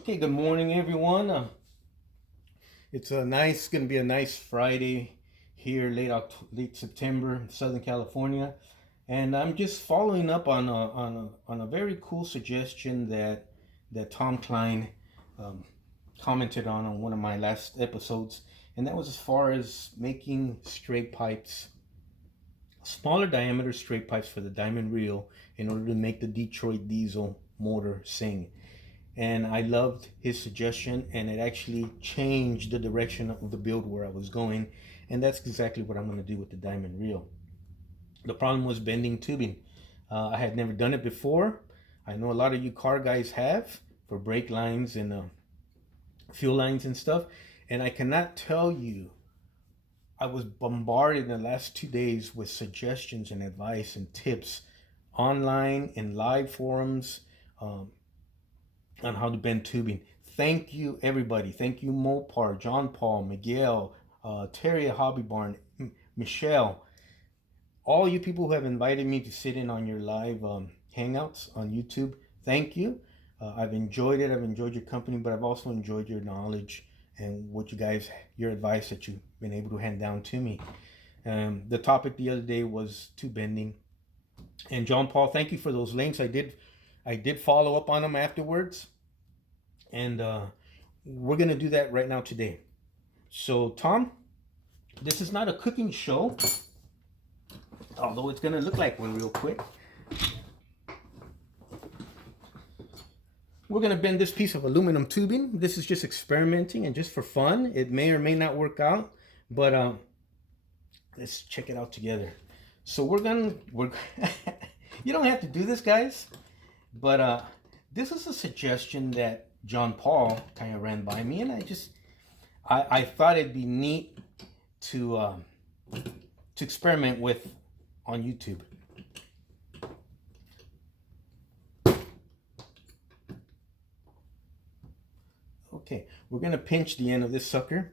Okay, good morning, everyone. It's going to be a nice Friday here, late September, in Southern California, and I'm just following up on a very cool suggestion that Tom Cline um, commented on one of my last episodes, and that was as far as making straight pipes, smaller diameter straight pipes for the Diamond Reo in order to make the Detroit diesel motor sing. And I loved his suggestion, and it actually changed the direction of the build where I was going, and that's exactly what I'm going to do with the Diamond Reel. The problem was bending tubing. I had never done it before. I know a lot of you car guys have for brake lines and fuel lines and stuff, and I cannot tell you, I was bombarded in the last 2 days with suggestions and advice and tips online in live forums, um, on how to bend tubing. Thank you, everybody. Thank you, Mopar, John Paul, Miguel, Terry at Hobby Barn, Michelle, all you people who have invited me to sit in on your live hangouts on YouTube. Thank you. I've enjoyed it. I've enjoyed your company, but I've also enjoyed your knowledge and your advice that you've been able to hand down to me. The topic the other day was tube bending, and John Paul, thank you for those links. I did follow up on them afterwards, and we're gonna do that right now today. So, Tom, this is not a cooking show, although it's gonna look like one real quick. We're gonna bend this piece of aluminum tubing. This is just experimenting and just for fun. It may or may not work out, but let's check it out together. So we're you don't have to do this, guys, but this is a suggestion that John Paul kind of ran by me, and I thought it'd be neat to experiment with on YouTube. Okay, we're gonna pinch the end of this sucker.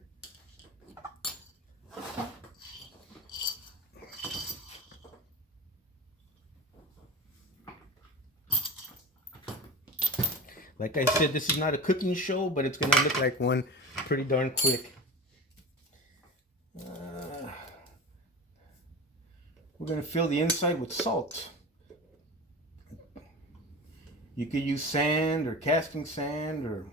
Like I said, this is not a cooking show, but it's gonna look like one pretty darn quick. We're gonna fill the inside with salt. You could use sand or casting sand or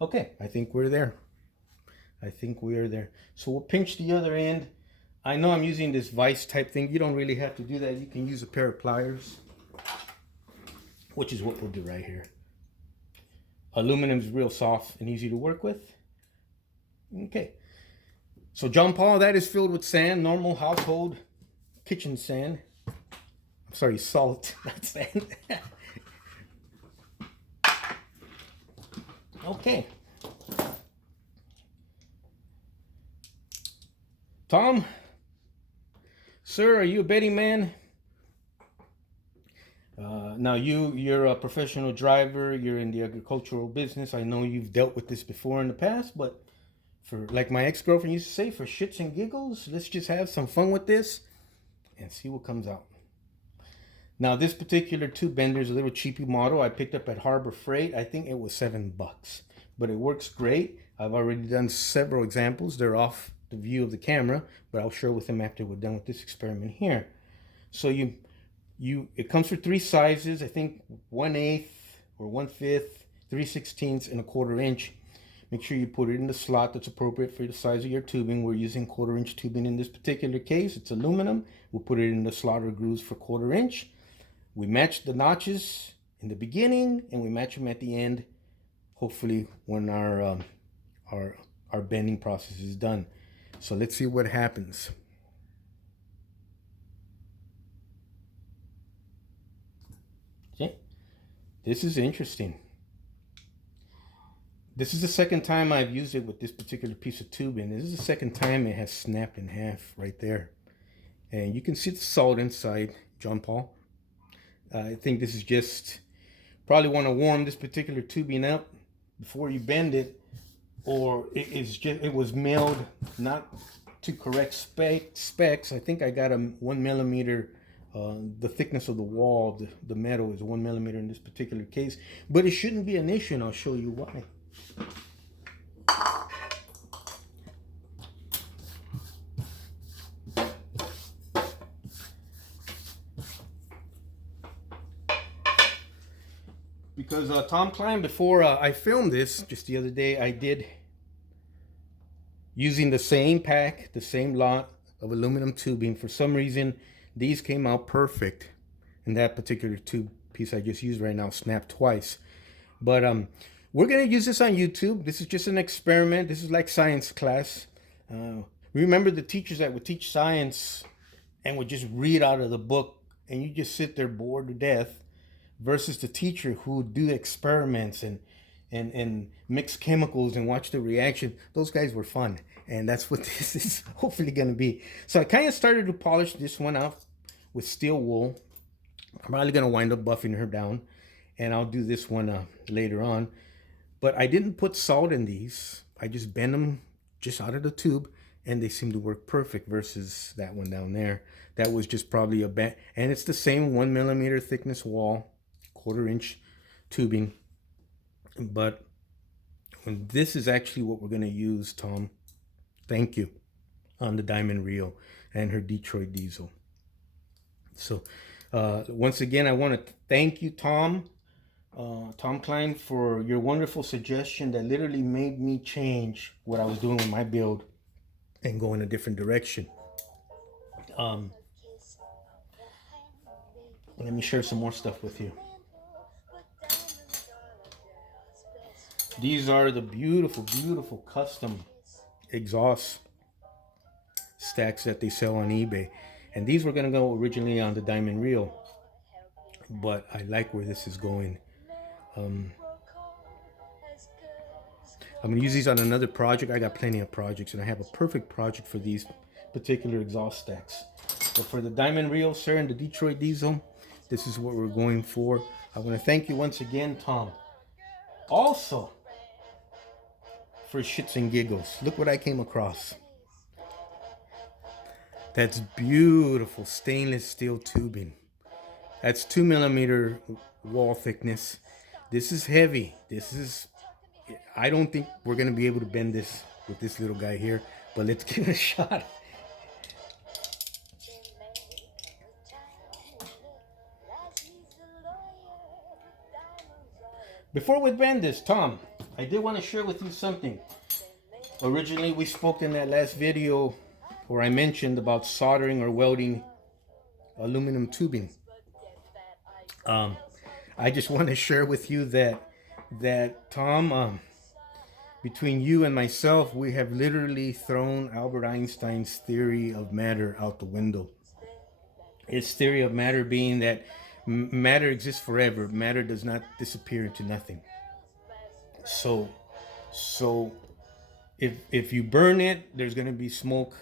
okay, I think we're there. I think we are there. So we'll pinch the other end. I know I'm using this vise type thing. You don't really have to do that. You can use a pair of pliers, which is what we'll do right here. Aluminum is real soft and easy to work with. Okay. So John Paul, that is filled with sand, normal household kitchen sand. I'm sorry, salt, not sand. Okay. Tom, sir, are you a betting man? Now you're a professional driver. You're in the agricultural business. I know you've dealt with this before in the past, but for like my ex-girlfriend used to say, for shits and giggles, let's just have some fun with this and see what comes out. Now this particular tube bender is a little cheapy model I picked up at Harbor Freight. I think it was $7, but it works great. I've already done several examples. They're off the view of the camera, but I'll share with them after we're done with this experiment here. So it comes for 3 sizes. I think 1/8 or 1/5, 3/16, and a 1/4 inch. Make sure you put it in the slot that's appropriate for the size of your tubing. We're using 1/4 inch tubing in this particular case. It's aluminum. We'll put it in the slot or grooves for 1/4 inch. We match the notches in the beginning and we match them at the end, hopefully when our bending process is done. So let's see what happens. Okay, this is interesting. This is the second time I've used it with this particular piece of tubing. This is the second time it has snapped in half right there. And you can see the salt inside, John Paul. I think this is just, probably want to warm this particular tubing up before you bend it, or it was milled not to correct specs. I think I got a 1 millimeter, the thickness of the wall, the metal is 1 millimeter in this particular case, but it shouldn't be an issue, and I'll show you why. Because Tom Cline, before I filmed this just the other day, I did, using the same pack, the same lot of aluminum tubing. For some reason, these came out perfect, and that particular tube piece I just used right now snapped twice. But we're gonna use this on YouTube. This is just an experiment. This is like science class. Remember the teachers that would teach science and would just read out of the book, and you just sit there bored to death, versus the teacher who would do experiments and mix chemicals and watch the reaction. Those guys were fun, and that's what this is hopefully going to be. So I kind of started to polish this one out with steel wool. I'm probably going to wind up buffing her down, and I'll do this one later on. But I didn't put salt in these. I just bend them just out of the tube, and they seem to work perfect, versus that one down there. That was just probably a bend, and it's the same 1 millimeter thickness wall, 1/4 inch tubing. But this is actually what we're going to use, Tom. Thank you, on the Diamond Reo and her Detroit diesel. So once again, I want to thank you, Tom Cline, for your wonderful suggestion that literally made me change what I was doing with my build and go in a different direction. Let me share some more stuff with you. These are the beautiful, beautiful custom exhaust stacks that they sell on eBay. And these were going to go originally on the Diamond Reo, but I like where this is going. I'm going to use these on another project. I got plenty of projects, and I have a perfect project for these particular exhaust stacks. But for the Diamond Reo, sir, and the Detroit diesel, this is what we're going for. I want to thank you once again, Tom. Also, for shits and giggles, look what I came across. That's beautiful stainless steel tubing. That's 2 millimeter wall thickness. This is heavy. I don't think we're gonna be able to bend this with this little guy here, but let's give it a shot. Before we bend this, Tom, I did want to share with you something. Originally, we spoke in that last video where I mentioned about soldering or welding aluminum tubing. I just want to share with you that Tom, between you and myself, we have literally thrown Albert Einstein's theory of matter out the window. His theory of matter being that matter exists forever. Matter does not disappear into nothing. So if you burn it, there's going to be smoke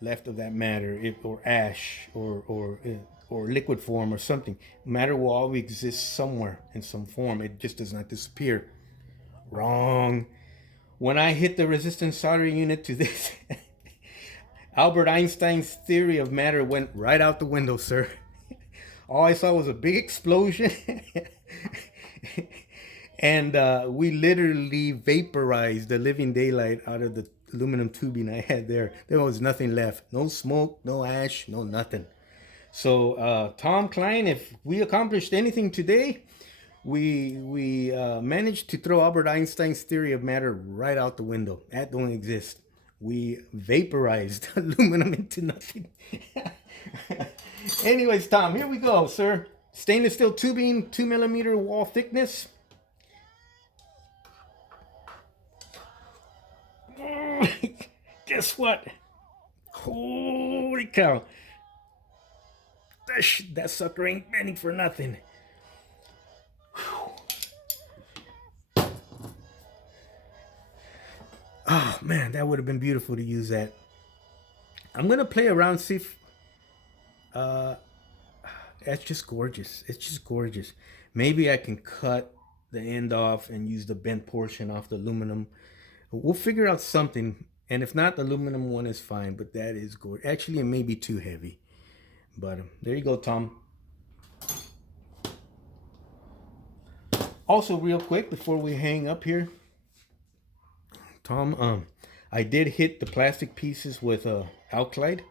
left of that matter, or ash, or liquid form or something. Matter will always exist somewhere in some form. It just does not disappear. Wrong. When I hit the resistance soldering unit to this, Albert Einstein's theory of matter went right out the window, sir. All I saw was a big explosion. And we literally vaporized the living daylight out of the aluminum tubing I had there. There was nothing left. No smoke, no ash, no nothing. So Tom Cline, if we accomplished anything today, we managed to throw Albert Einstein's theory of matter right out the window. That don't exist. We vaporized aluminum into nothing. Anyways, Tom, here we go, sir. Stainless steel tubing, 2 millimeter wall thickness. Guess what? Holy cow. That sucker ain't bending for nothing. Oh man, that would have been beautiful to use that. I'm gonna play around, see if Uh, that's just gorgeous. It's just gorgeous. Maybe I can cut the end off and use the bent portion off the aluminum. We'll figure out something. And if not, the aluminum one is fine. But that is gorgeous. Actually, it may be too heavy. But there you go, Tom. Also, real quick before we hang up here, Tom, I did hit the plastic pieces with alclad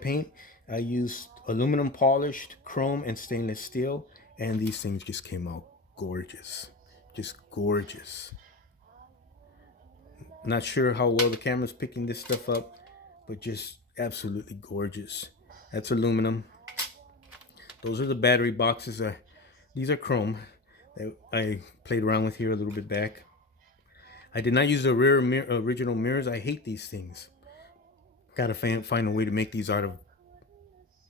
paint. I used aluminum polished, chrome, and stainless steel, and these things just came out gorgeous, just gorgeous. Not sure how well the camera's picking this stuff up, but just absolutely gorgeous. That's aluminum. Those are the battery boxes. These are chrome that I played around with here a little bit back. I did not use the original mirrors. I hate these things. Gotta find a way to make these out of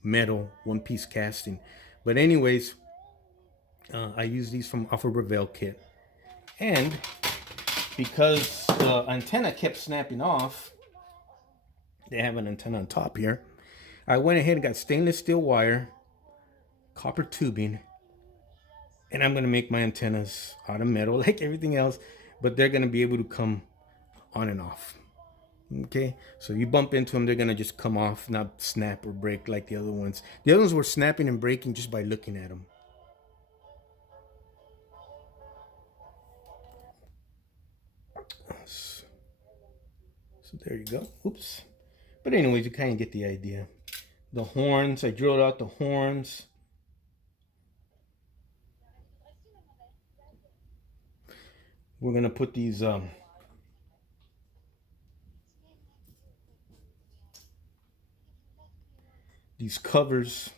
metal, one-piece casting. But anyways, I use these from off a Revell kit. And because the antenna kept snapping off, they have an antenna on top here. I went ahead and got stainless steel wire, copper tubing, and I'm going to make my antennas out of metal like everything else, but they're going to be able to come on and off. Okay, so you bump into them, they're going to just come off, not snap or break like the other ones. The other ones were snapping and breaking just by looking at them. So there you go. Oops. But anyways, you kind of get the idea. The horns, I drilled out the horns. We're going to put these covers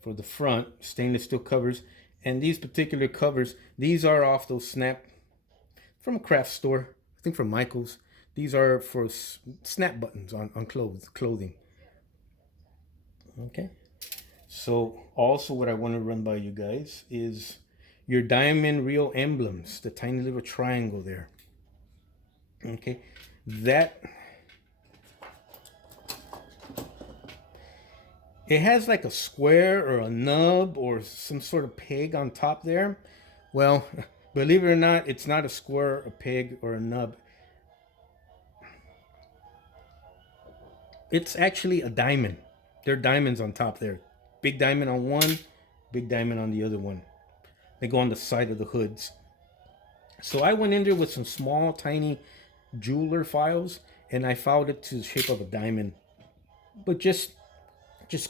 for the front, stainless steel covers. And these particular covers, these are off those snap from a craft store, I think from Michael's. These are for snap buttons on clothing. Okay. So also what I want to run by you guys is your Diamond Reo emblems, the tiny little triangle there. Okay. That, it has like a square or a nub or some sort of peg on top there. Well, believe it or not, it's not a square, a peg, or a nub. It's actually a diamond. There are diamonds on top there. Big diamond on one, big diamond on the other one. They go on the side of the hoods. So I went in there with some small, tiny jeweler files, and I filed it to the shape of a diamond. But just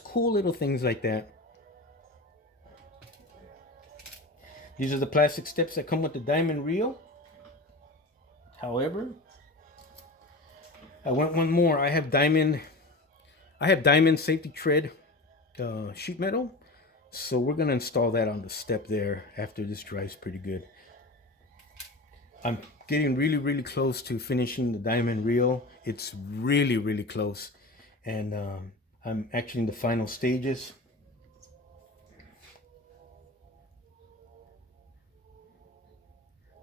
cool little things like that. These are the plastic steps that come with the Diamond Reo. However, I went one more. I have diamond safety tread sheet metal. So we're going to install that on the step there after this dries pretty good. I'm getting really, really close to finishing the Diamond Reo. It's really, really close. And I'm actually in the final stages.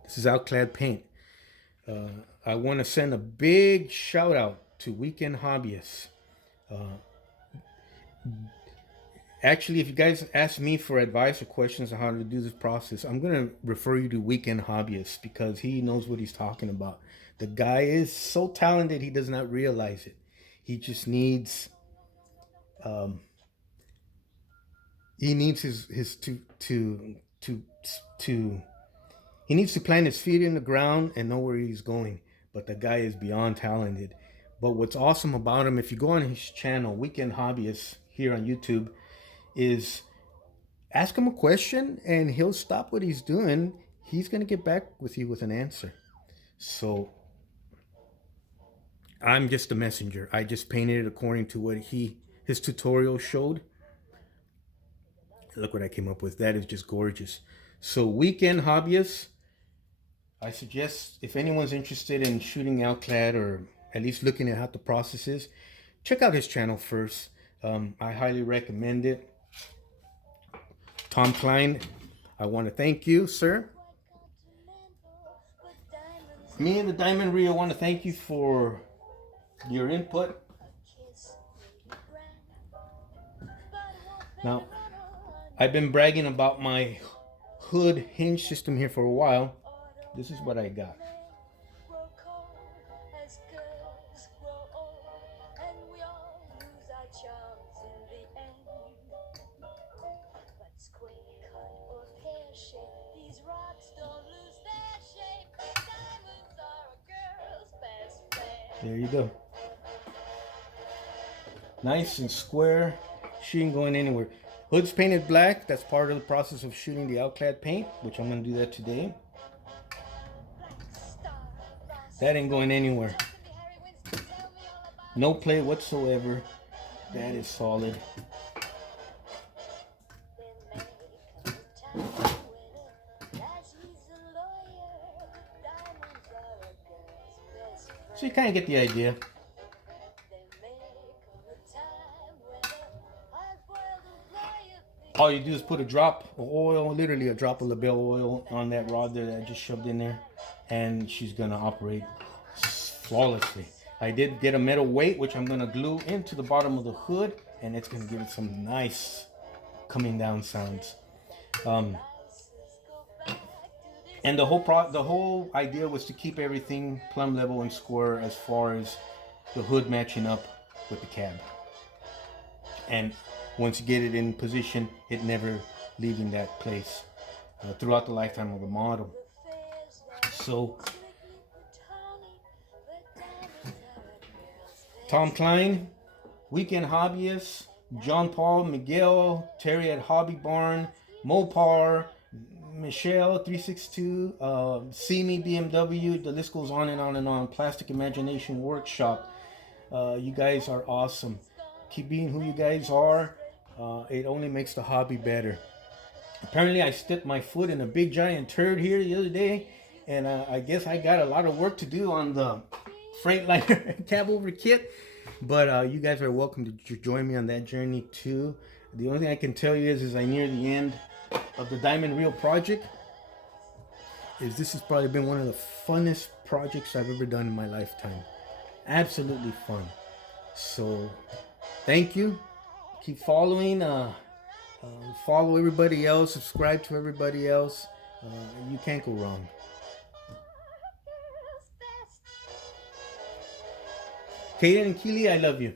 This is alclad paint. I want to send a big shout out to Weekend Hobbyists. Actually, if you guys ask me for advice or questions on how to do this process, I'm going to refer you to Weekend Hobbyists because he knows what he's talking about. The guy is so talented, he does not realize it. He just needs, he needs he needs to plant his feet in the ground and know where he's going. But the guy is beyond talented. But what's awesome about him, if you go on his channel, Weekend Hobbyists, here on YouTube, is ask him a question and he'll stop what he's doing. He's going to get back with you with an answer. So I'm just a messenger. I just painted it according to what his tutorial showed. Look what I came up with. That is just gorgeous. So Weekend Hobbyists, I suggest if anyone's interested in shooting alclad or at least looking at how the process is, check out his channel first. I highly recommend it. Tom Cline, I want to thank you, sir. Me and the Diamond Reo want to thank you for your input. Now, I've been bragging about my hood hinge system here for a while. This is what I got. There you go. Nice and square. She ain't going anywhere. Hood's painted black. That's part of the process of shooting the outclad paint, which I'm going to do that today. That ain't going anywhere. No play whatsoever. That is solid. So you kind of get the idea. All you do is put a drop of oil, literally a drop of label oil on that rod there that I just shoved in there, and she's gonna operate flawlessly. I did get a metal weight, which I'm gonna glue into the bottom of the hood, and it's gonna give it some nice coming down sounds. And the whole idea was to keep everything plumb level and square as far as the hood matching up with the cab. And once you get it in position, it never leaving that place throughout the lifetime of the model. So, Tom Cline, Weekend Hobbyists, John Paul, Miguel, Terry at Hobby Barn, Mopar, Michelle 362, See Me BMW, the list goes on and on and on. Plastic Imagination Workshop. You guys are awesome. Keep being who you guys are. It only makes the hobby better. Apparently I stepped my foot in a big giant turd here the other day, and I guess I got a lot of work to do on the Freightliner cab over kit, but you guys are welcome to join me on that journey too. The only thing I can tell you is I near the end of the Diamond Reo project. This has probably been one of the funnest projects I've ever done in my lifetime. Absolutely fun. So thank you. Keep following. Follow everybody else. Subscribe to everybody else. You can't go wrong. Kaden and Keely, I love you.